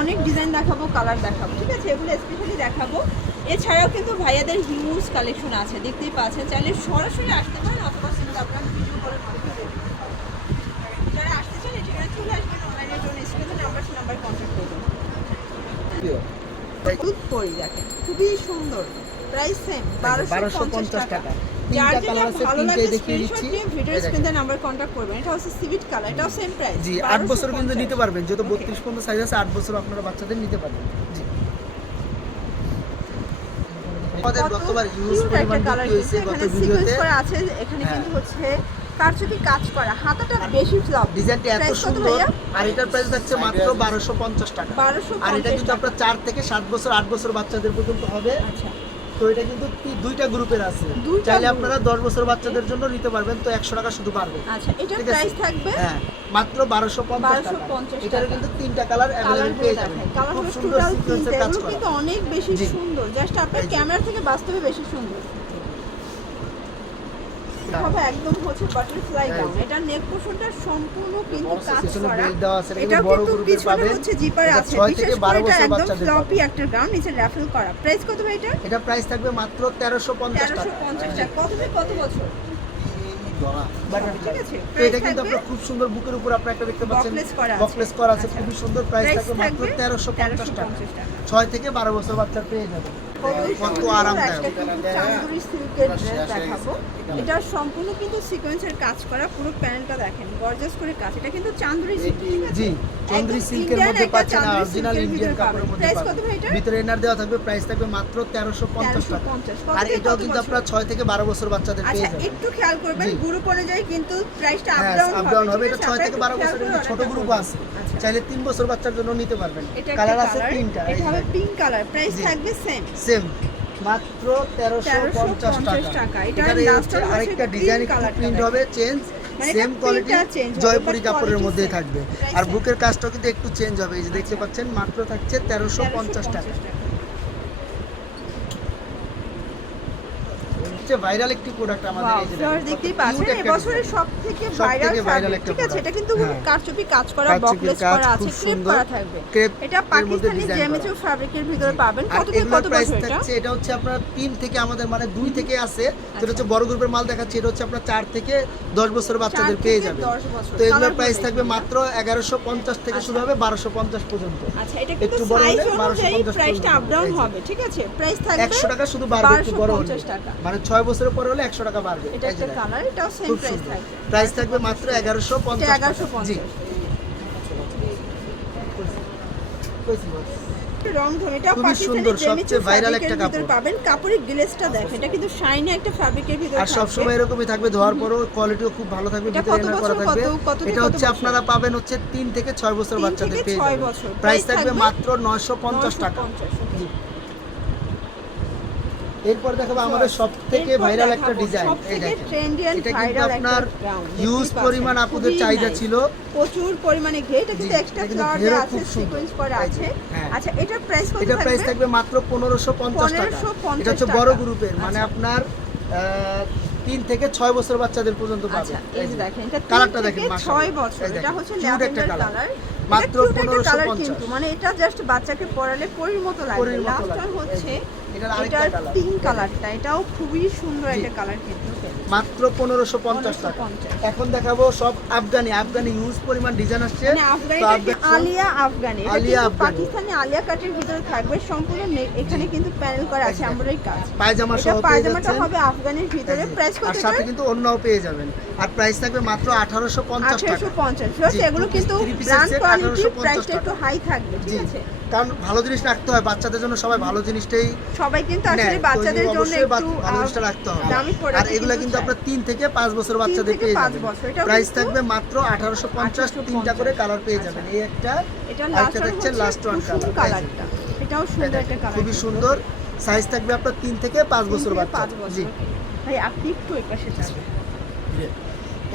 অনেক ডিজাইন দেখাবো, কালার দেখাবো, ঠিক আছে? এগুলো স্পেশালি দেখাবো। এছাড়াও কিন্তু ভাইয়াদের হিউজ কালেকশন আছে, দেখতেই পাচ্ছেন। চাইলে সরাসরি আসতে পারেন অথবা কিন্তু আপনারা ভিডিও কলের মাধ্যমে দেখতে পারেন। যারা আসতে চান এটা চলে আসবেন, অনলাইনের জন্য স্ক্রিনে নাম্বার কন্ট্যাক্ট করবেন। দুধ পরি দেখেন, খুবই সুন্দর, প্রাইস সেম 1250 টাকা। যার যেটা ভালো লাগে স্ক্রিনশট নিয়ে ভিডিও স্ক্রিনে নাম্বার কন্ট্যাক্ট করবেন। এটা হচ্ছে সিভিট কালার, এটাও সেম প্রাইস। জি 8 বছর কিন্তু নিতে পারবেন, যেহেতু 32 পর্যন্ত সাইজ আছে, 8 বছর আপনারা বাচ্চাদের নিতে পারবেন। জি আমাদের গতবার ইউজ পরিমাণ বিক্রি হয়েছে গত ভিডিওতে করা আছে। এখানে কিন্তু হচ্ছে কারচুপি কাজ করা, হাতাটা বেশি ফ্লপ, ডিজাইনটা এত সুন্দর। আর এটার প্রাইস থাকছে মাত্র 1250 টাকা। আর এটা কিন্তু আপনার 4 থেকে 7 বছর 8 বছর বাচ্চাদের পর্যন্ত হবে। আচ্ছা, তো এটা কিন্তু দুইটা গ্রুপের আছে, চাইলে আপনারা 10 বছর বাচ্চাদের জন্য নিতে পারবেন, তো 100 টাকা শুধু পারবে। আচ্ছা, এটার প্রাইস থাকবে হ্যাঁ মাত্র 1250 টাকা। এটার কিন্তু তিনটা কালার अवेलेबल পেয়ে যাবেন। খুব সুন্দর সিকোয়েন্সের কাজ করা, কিন্তু অনেক বেশি সুন্দর, জাস্ট আপনার ক্যামেরা থেকে বাস্তবে বেশি সুন্দর হবে। একদম হচ্ছে বাটারফ্লাই গাউন, এটা নেক পোরশনটা সম্পূর্ণ কিন্তু কাজ করা। এটা কিন্তু পিছনে হচ্ছে জিপার আছে, বিশেষ করে এটা একদম ফ্লপি একটা গাউন, নিচে রাফেল করা। প্রাইস কত ভাই এটা? এটা প্রাইস থাকবে মাত্র 1350 টাকা। 1350 টাকা। কত বছর? ঠিক আছে, তো এটা কিন্তু আপনারা খুব সুন্দর বুকের উপর আপনারা একটা দেখতে পাচ্ছেন বকলেস করা আছে, খুবই সুন্দর। প্রাইস থাকবে মাত্র 1350 টাকা। 6 থেকে 12 বছর বাচ্চার পেয়ে যাবে। কত আরামদায়ক চান্দুরি সিল্কের ড্রেস দেখাবো। এটা সম্পূর্ণ কিন্তু সিকোয়েন্সের কাজ করা, পুরো প্যানেলটা দেখেন গর্জিয়াস করে কাজ। এটা কিন্তু চান্দুরি সিল্ক, ঠিক আছে? জি চান্দুরি সিল্কের মধ্যে পাচ্ছেন, অরিজিনাল ইন্ডিয়ান কাপড়ের মধ্যে প্রাইস কত পাবেন। ভাই এটা? ভিতরে এনার দেওয়া থাকবে, প্রাইস থাকবে মাত্র 1350 টাকা। আর এটাও কিন্তু আপনারা 6 থেকে 12 বছর বাচ্চাদের পেয়ে আচ্ছা, যাবেন। একটু খেয়াল করবেন, গ্রুপ অনুযায়ী কিন্তু প্রাইসটা আপ আপ ডাউন হবে। এটা 6 থেকে 12 বছরের কিন্তু ছোট গ্রুপ আছে, চাইলে 3 বছর বাচ্চার জন্য নিতে পারবেন। কালার আছে 3টা। এটা হবে পিঙ্ক কালার, প্রাইস থাকবে সেম মাত্র 1350 টাকা। এটার হচ্ছে আরেকটা ডিজাইন একটু প্রিন্ট হবে চেঞ্জ, সেম কোয়ালিটি জয়পুরি কাপড়ের মধ্যেই থাকবে। আর বুকের কাজটাও কিন্তু একটু চেঞ্জ হবে, এই যে দেখতে পাচ্ছেন। মাত্র থাকছে 1350 টাকা। ভাইরাল একটি প্রোডাক্ট আমাদের, এই যে দেখতেই পাচ্ছেন এবছরের সবথেকে ভাইরাল, ঠিক আছে? এটা কিন্তু কারচুপি কাজ করা, বকলেস করা আছে, ক্রেপ করা থাকবে। এটা পাকিস্তানি জেমিচু ফ্যাব্রিকের ভিতরে পাবেন। কত থেকে কত বছর এটা? এটা হচ্ছে আপনার 3 থেকে আমাদের মানে 2 থেকে আছে, যেটা হচ্ছে বড় গ্রুপের মাল দেখাচ্ছে। এটা হচ্ছে আপনার 4 থেকে 10 বছর বাচ্চাদের পেয়ে যাবে। তো এগুলোর প্রাইস থাকবে মাত্র 1150 থেকে শুরু হবে 1250 পর্যন্ত। আচ্ছা, এটা কিন্তু সাইজ অনুযায়ী প্রাইসটা আপ ডাউন হবে, ঠিক আছে? প্রাইস থাকবে 100 টাকা শুধু বাড়বে, একটু বড় হলে 1250 টাকা। মানে 6 বছরের পরে হলে 100 টাকা বাড়বে। এটা একটা কালার, এটাও সেম প্রাইস থাকবে। প্রাইস থাকবে মাত্র 1150 টাকা। জি রংধনু, এটা পাকিস্তানি জেমিচু ভাইরাল একটা কাপড় পাবেন। কাপড়ের গ্লেজটা দেখেন, এটা কিন্তু শাইনি একটা ফ্যাব্রিকের ভিতরে আর সব সময় এরকমই থাকবে, ধোয়ার পরও কোয়ালিটিও খুব ভালো থাকবে, ভিতরে এনার করা থাকবে। এটা হচ্ছে আপনারা পাবেন হচ্ছে 3 থেকে 6 বছর বাচ্চাদের পেয়ে যাবেন। প্রাইস থাকবে মাত্র 950 টাকা। জি এরপর দেখাবো আমাদের সবথেকে ভাইরাল একটা ডিজাইন। এই দেখেন, এটা কিন্তু আপনার হিউজ পরিমাণ আপুদের চাহিদা ছিল, প্রচুর পরিমাণে ঘে। এটা কিন্তু এক্সট্রা ফ্লাওয়ার দেওয়া আছে, সিকোয়েন্স করা আছে। আচ্ছা, এটার প্রাইস কত থাকবে? এটার প্রাইস থাকবে মাত্র 1550 টাকা। এটা হচ্ছে বড় গ্রুপের, মানে আপনার 3 থেকে 6 বছর বাচ্চাদের পর্যন্ত পাবেন। এই যে দেখেন, এটা কালারটা দেখেন, 6 বছর। এটা হচ্ছে ল্যাভেন্ডার কালার, মাত্র 1550। কিন্তু মানে এটা জাস্ট বাচ্চাকে পরালে পরীর মতো লাগবে। লাস্ট টাইম হচ্ছে এটার পিঙ্ক কালারটা, এটাও খুবই সুন্দর একটা কালার, কিন্তু মাত্র 1550 টাকা। এখন দেখাবো সব আফগানি ইউজ পরিমাণ ডিজাইন আসছে। আলিয়া আফগানি, পাকিস্তানি আলিয়া কাটের ভিতরে থাকবে সম্পূর্ণ। এখানে কিন্তু প্যানেল করা আছে, এমব্রয়ডারি কাজ। পায়জামা সহ পেয়ে পায়জামাটা হবে আফগানির ভিতরে। প্রাইস কত? আর সাথে কিন্তু অন্যও পেয়ে যাবেন। আর প্রাইস থাকবে মাত্র 1850 টাকা। 1850। এগুলো কিন্তু ব্র্যান্ড কোয়ালিটি, প্রাইসটা একটু হাই থাকবে, ঠিক আছে? কারণ ভালো জিনিস রাখতে হয় বাচ্চাদের জন্য, সবাই ভালো জিনিসটাই, সবাই কিন্তু আসলে বাচ্চাদের জন্য একটু ভালো জিনিসটা রাখতে হবে। দামি পড়ে। আর এগুলো কিন্তু আপনারা 3 থেকে 5 বছর বাচ্চাদের পেয়ে যাবেন। প্রাইস থাকবে মাত্র 1850। 3টা করে কালার পেয়ে যাবেন। এই একটা, এটা লাস্ট ওয়ান কালারটা, এটাও সুন্দর একটা কালার, খুবই সুন্দর। সাইজ থাকবে আপনার 3 থেকে 5 বছর বাচ্চা। জি ভাই, আপনি একটু এই পাশে যান।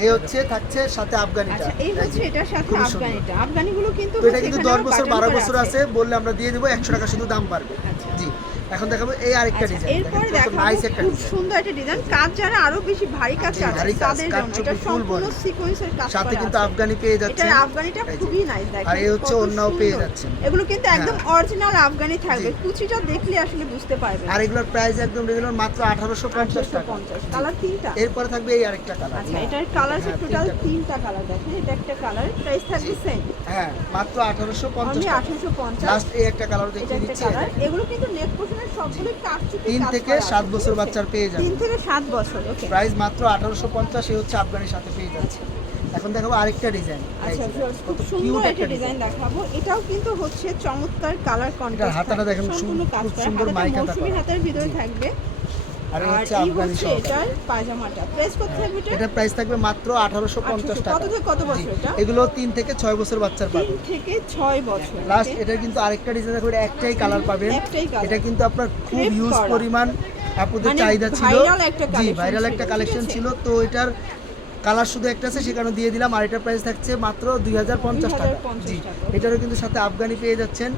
এই হচ্ছে থাকছে সাথে আফগানিটা। আচ্ছা, এই হচ্ছে এটার সাথে আফগানিটা। আফগানিগুলো কিন্তু এটা কিন্তু 10 বছর 12 বছর আছে, বললে আমরা দিয়ে দেব, 100 টাকা শুধু দাম পারবে। জি এখন দেখাবো এই আরেকটা ডিজাইন, এরপর দেখাবো নাইস একটা খুব ডিজাইন, সুন্দর একটা ডিজাইন, কাজ যারা আরো বেশি ভারী কাজ চায় ভারী কাজ, তাদের কাজ জন্য চুপি এটা full সম্পূর্ণ body। সিকোয়েন্সের কাজ করা সাথে কিন্তু আছে। আফগানি পেয়ে যাচ্ছে, এটা আফগানিটা খুবই নাইস দেখেন, আর এই হচ্ছে কত ওড়নাও পেয়ে সুন্দর। যাচ্ছেন। এগুলো কিন্তু একদম হ্যাঁ। অরিজিনাল আফগানি থাকবে, কুচিটা দেখলে আসলে বুঝতে পারবেন। আর এগুলোর প্রাইস একদম রেগুলার মাত্র 1850 টাকা। 850 কালার তিনটা। এরপরে থাকবে এই আরেকটা কালার, আচ্ছা এটার কালার হ্যাঁ, টোটাল তিনটা। তিনটা কালার দেখেন, এটা একটা কালার, প্রাইস থাকবে সেম হ্যাঁ মাত্র 1850 অনলি টাকা। 1850। লাস্ট এই একটা কালার এটা দেখিয়ে একটা দিচ্ছি, কালার, এগুলো কিন্তু নেক পোর্শনের সবগুলো কাটচুপি 3 কাজ থেকে করা আছে, 7 বছর ঠিক আছে? বাচ্চার পেয়ে যাবে। 3 থেকে 7 বছর, ওকে। প্রাইস মাত্র 1850, এই হচ্ছে আফগানির সাথে পেয়ে যাচ্ছে। এখন দেখাবো আরেকটা ডিজাইন, আচ্ছা খুব সুন্দর একটা ডিজাইন দেখাবো, এটাও কিন্তু হচ্ছে চমৎকার কালার কন্ট্রাস্ট, হাতাটা দেখেন, সম্পূর্ণ কাজ খুব করা, সুন্দর হাতাটা মাইক হাতা মৌসুমী করা। হাতের ভিতরে থাকবে। আর এই আর হচ্ছে এই আফগানি হচ্ছে সহ। এটার পায়জামাটা, প্রাইস কত থাকবে এটা? এটা প্রাইস থাকবে মাত্র 1850 টাকা। কত থেকে কত বছর এটা? এগুলো 3 থেকে 6 বছর বাচ্চার 3 পাবে। থেকে 6 বছর। Last okay? এটা কিন্তু আরেকটা ডিজাইন দেখো, এটা একটাই কালার পাবেন। একটাই colour। এটা কিন্তু আপনার খুব Crepe হিউজ করা। পরিমাণ আপুদের মানে চাহিদা ছিল, viral একটা জি collection ভাইরাল ছিল, একটা ঠিক কালেকশন আছে? ছিল, তো এটার কালার শুধু একটা আছে, সেখানে দিয়ে দিলাম। আর এটার প্রাইস থাকছে মাত্র 2050 টাকা। 2050 জি টাকা। এটারও কিন্তু সাথে আফগানি পেয়ে যাচ্ছেন,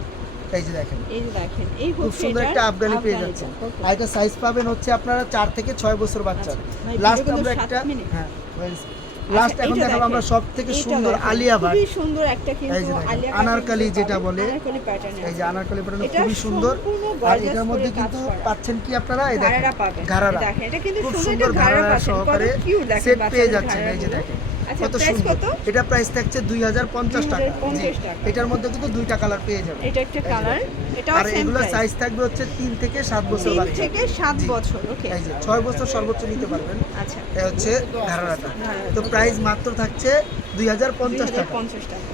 এই যে দেখেন এই যে দেখেন, এই খুব হচ্ছে সুন্দর এটার একটা আফগানি পেয়ে আফগানিটা, যাচ্ছেন। okay। আর এটা সাইজ পাবেন হচ্ছে আপনারা 4 থেকে 6 বছর বাচ্চা। আচ্ছা, ভাই, লাস্ট ভিডিও আমরা কিন্তু একটা 7 মিনিট। হ্যাঁ লাস্ট আচ্ছা, এখন এইটা দেখাবো আমরা দেখেন, সব থেকে এইটা সুন্দর দেখেন, আলিয়া ভাট। খুবই সুন্দর একটা এই কিন্তু যে দেখেন, আলিয়া আনারকলি যেটা বলে, আনারকলি প্যাটার্ন, এই যে আনারকলি প্যাটার্ন এটা খুবই সুন্দর। সম্পূর্ণ আর gorgeous এটার মধ্যে করে কিন্তু কাজ করা। পাচ্ছেন কি আপনারা, এই দেখেন ঘাড়ারা পাবেন, ঘাড়ারা, দেখেন এটা কিন্তু খুব সুন্দর সুন্দর একটা ঘাড়ারা ঘাড়ারা পাচ্ছেন, কত সহকারে কিউট দেখেন সেট পেয়ে বাচ্চাদের যাচ্ছেন, এই যে ঘাড়াগুলো। দেখেন আচ্ছা কত প্রাইস সুন্দর। কত? এটা প্রাইস থাকছে 2050 টাকা। 2050 টাকা। এটার মধ্যে কিন্তু দুইটা কালার পেয়ে যাবেন। এটা একটা কালার, এটাও আর সেম এগুলোর প্রাইস, সাইজ থাকবে হচ্ছে 3 থেকে 7 বছর 3 বাচ্চা। থেকে 7 জি। বছর, ওকে। এই যে 6 বছর সর্বোচ্চ নিতে পারবেন। আচ্ছা এটা হচ্ছে ঘাড়ারাটা। ঘাড়ারা, তো okay। প্রাইস মাত্র থাকছে 2050 টাকা। 2050 টাকা।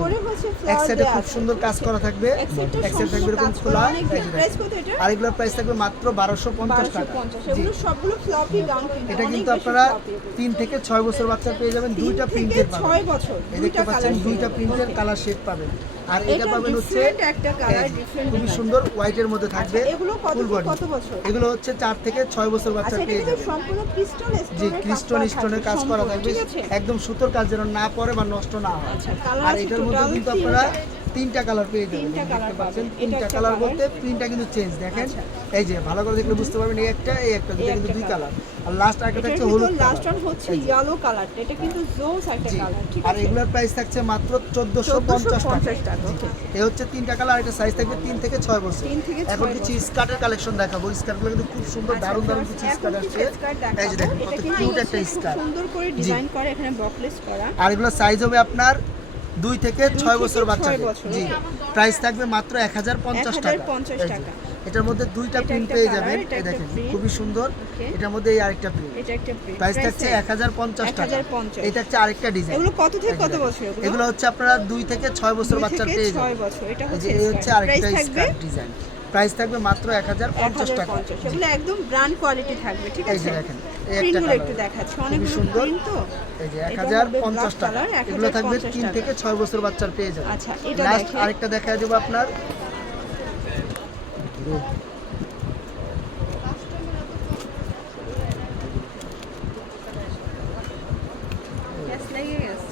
পরে হচ্ছে এক ফ্লাওয়ার সাইডে দেয়া খুব আছে, সুন্দর কাজ করা থাকবে, এক সাইডটা এক সাইড থাকবে সম্পূর্ণ এরকম কাজ করা, খোলা। অনেক এই যে প্রাইস দেখেন। কত এটা? আর এগুলোর প্রাইস থাকবে মাত্র 1250 টাকা। 1250, জি। এগুলো সবগুলো ফ্লপি গাউন কিন্তু এটা অনেক কিন্তু বেশি আপনারা floppy এগুলো। 3 থেকে 6 বছর বাচ্চা পেয়ে যাবেন, 3 দুইটা থেকে প্রিন্টের 6 পাবেন। বছর, এই দেখতে পাচ্ছেন দুইটা প্রিন্টের কালার শেড পাবেন। আর এটা এটা পাবেন হচ্ছে different একটা color, এই যে, different খুবই design। সুন্দর হোয়াইটের মধ্যে থাকবে, আচ্ছা, এগুলো কত ফুল থেকে বডি। কত বছর? এগুলো হচ্ছে 4 থেকে 6 বছর বাচ্চা আচ্ছা এটা পেয়ে কিন্তু যাবেন। সম্পূর্ণ ক্রিস্টাল জি স্টোনের ক্রিস্টন স্টোনের কাজ করা থাকবে, ঠিক আছে? একদম সুতোর কাজ যেন না পড়ে বা নষ্ট না হয়। আচ্ছা, কালার আর আছে এটার মধ্যে total কিন্তু আপনারা তিনটা কালার পেয়ে যাবেন, তিনটা দেখতে কালার পাচ্ছেন। পাবেন। এটা তিনটা একটা কালার colour। বলতে প্রিন্টটা কিন্তু চেঞ্জ দেখেন, আচ্ছা। এই যে ভালো করে দেখলে বুঝতে পারবেন, এই একটা দুটো কিন্তু একটা দুই colour। কালার। আর লাস্ট একটা এটার থাকছে ভিতর হলুদ লাস্ট কালার। ওয়ান হচ্ছে ইয়েলো কালারটা, এটা কিন্তু জোস একটা জি। কালার, ঠিক আর আছে? এগুলোর প্রাইস থাকছে মাত্র 1450 টাকা। 1450 টাকা, জি। ওকে। এই হচ্ছে তিনটা কালার, এটা সাইজ থাকবে 3 থেকে 6 বছর। 3 থেকে 6 এখন কিছু বছর। স্কার্টের কালেকশন দেখাবো, স্কার্টগুলো কিন্তু খুব সুন্দর, আচ্ছা, দারুণ দারুণ first কিছু এখন স্কার্ট কিছু আসছে। স্কার্ট এই যে দেখাবো, দেখেন এটা কত কিন্তু কিউট হচ্ছে একটা খুব স্কার্ট। সুন্দর করে ডিজাইন করে এখানে বকলেস করা। আর এগুলো সাইজ হবে আপনার 2 থেকে 6 বছর থেকে বাচ্চা। 6 বছর, জি okay। প্রাইস থাকবে মাত্র 1050 টাকা। 1050 এই যে, টাকা। এটার মধ্যে দুইটা এটা প্রিন্ট একটা পেয়ে colour, যাবেন, এটা এই একটা দেখেন print। খুবই সুন্দর। Okay। এটার মধ্যে এই আরেকটা প্রিন্ট, এটা একটা print। প্রাইস Price থাকছে same? 1050 টাকা। 1050। এটা হচ্ছে আরেকটা ডিজাইন। এগুলো কত থেকে এই যে কত দেখেন। বছর এগুলো? এগুলো হচ্ছে আপনারা 2 থেকে 6 বছর 2 বাচ্চার থেকে পেয়ে 6 যাবেন। বছর, এটা এই যে হচ্ছে এই হচ্ছে স্কার্ট। আরেকটা প্রাইস থাকবে স্কার্ট ডিজাইন, প্রাইস থাকবে মাত্র 1050 টাকা। 1050, সেগুলো একদম ব্র্যান্ড কোয়ালিটি থাকবে, ঠিক এই আছে? যে দেখেন, এই একটা প্রিন্টগুলো colour। একটু দেখাচ্ছি, খুবই অনেকগুলো সুন্দর। প্রিন্ট তো। এই যে এটা হবে 1050 black টাকা। color, এগুলো থাকবে 1050 3 টাকা। থেকে 6 বছর বাচ্চার পেয়ে যাবেন। আচ্ছা, এটা লাস্ট দেখেন। আরেকটা দেখা দেবো আপনার, গ্যাস লেগে গেছে।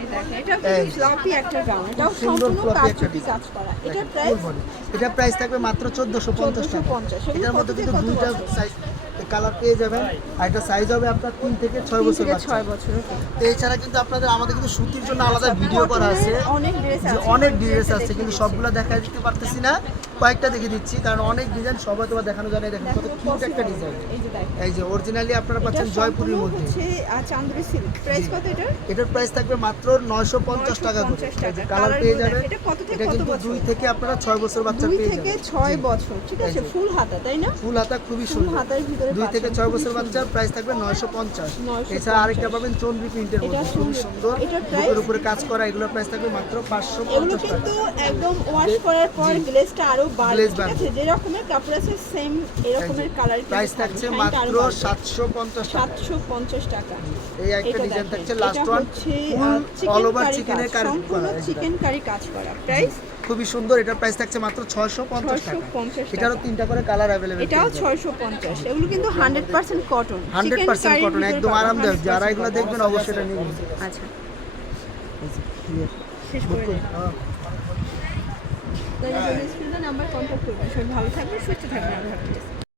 এই দেখেন, এটা এই। ফ্লপি একটা গাউন, এটাও সুন্দর সম্পূর্ণ floppy একটা কাজচুপি design। কাজ করা। এটার দেখেন, প্রাইস full body। এটা প্রাইস থাকবে মাত্র 1450 টাকা। 1450, সেগুলো এটার কত মধ্যে থেকে কিন্তু কত দুইটা বছর? সাইজ কালার পেয়ে যাবেন। আর এটা সাইজ হবে আপনার 3 থেকে 6 3 বছর থেকে বাচ্চা। 6 বছর, ওকে। তো এছাড়া কিন্তু আপনাদের আমাদের কিন্তু সুতির জন্য আলাদা আচ্ছা, ভিডিও করা আছে, cotton-এর অনেক ড্রেস যে আছে, অনেক ওই ড্রেস dress-টা আছে, দেখিয়ে কিন্তু দিচ্ছি। সবগুলো দেখা দিতে পারতেছি না, কয়েকটা দেখে দিচ্ছি কারণ অনেক ডিজাইন সবাই তোমার দেখানো যায় না। দেখেন কত দেখো, কিউট একটা possible। ডিজাইন। এই যে দেখেন, এই যে অরিজিনালি আপনারা এটা পাচ্ছেন জয়পুরের সম্পূর্ণ মধ্যে। হচ্ছে চাঁদুরি সিল্ক। প্রাইস কত এটা? এটার প্রাইস থাকবে মাত্র 950 টাকা করে। 950 টাকা। কালার পেয়ে Colour যাবেন। গুলো এটা কত থেকে এটা কত কিন্তু বছর? 2 থেকে আপনারা 6 বছর বাচ্চা 2 পেয়ে থেকে যাবেন। 6 জি। বছর, ঠিক এই আছে? যে। ফুল হাতা, তাই না? ফুল হাতা খুবই ফুল সুন্দর। হাতার ভিতরে 2 থেকে পাচ্ছেন, 6 খুবই বছর সুন্দর। বাচ্চার প্রাইস থাকবে 950। 950 এছাড়া আরেকটা পাবেন চন্দ্রি প্রিন্টের এটা মধ্যে, খুবই সুন্দর। সুন্দর। এটার বুকের price? উপরে কাজ করা, এগুলোর প্রাইস থাকবে মাত্র এগুলো 550 টাকা। কিন্তু একদম ওয়াশ করার পর গ্লেজটা আরো বাড়বে, Glaze ঠিক বাড়বে। আছে? যে রকমের কাপড় আছে সেম এরকমের কালার প্রাইস থাকছে মাত্র 750 টাকা। 750 টাকা। এই একটা এটা ডিজাইন দেখেন, থাকছে এটা লাস্ট ওয়ান, হচ্ছে ফুল অল ওভার চিকেনের কাজ সম্পূর্ণ করা। এই যে চিকেন কারি কাজ করা। প্রাইস খুবই সুন্দর, এটার প্রাইস থাকছে মাত্র 650 টাকা। 650 এটারও টাকা। তিনটা করে কালার अवेलेबल। এটাও 650। এগুলো কিন্তু 100% কটন, 100% কটন, একদম আরামদায়ক। যারা এগুলো দেখবেন অবশ্যই এটা নিবেন। আচ্ছা শেষ করে দিন। আপনারা স্ক্রিনে নাম্বার কন্ট্যাক্ট করবেন। সবাই ভালো থাকবেন, সুস্থ থাকবেন। আল্লাহ হাফেজ।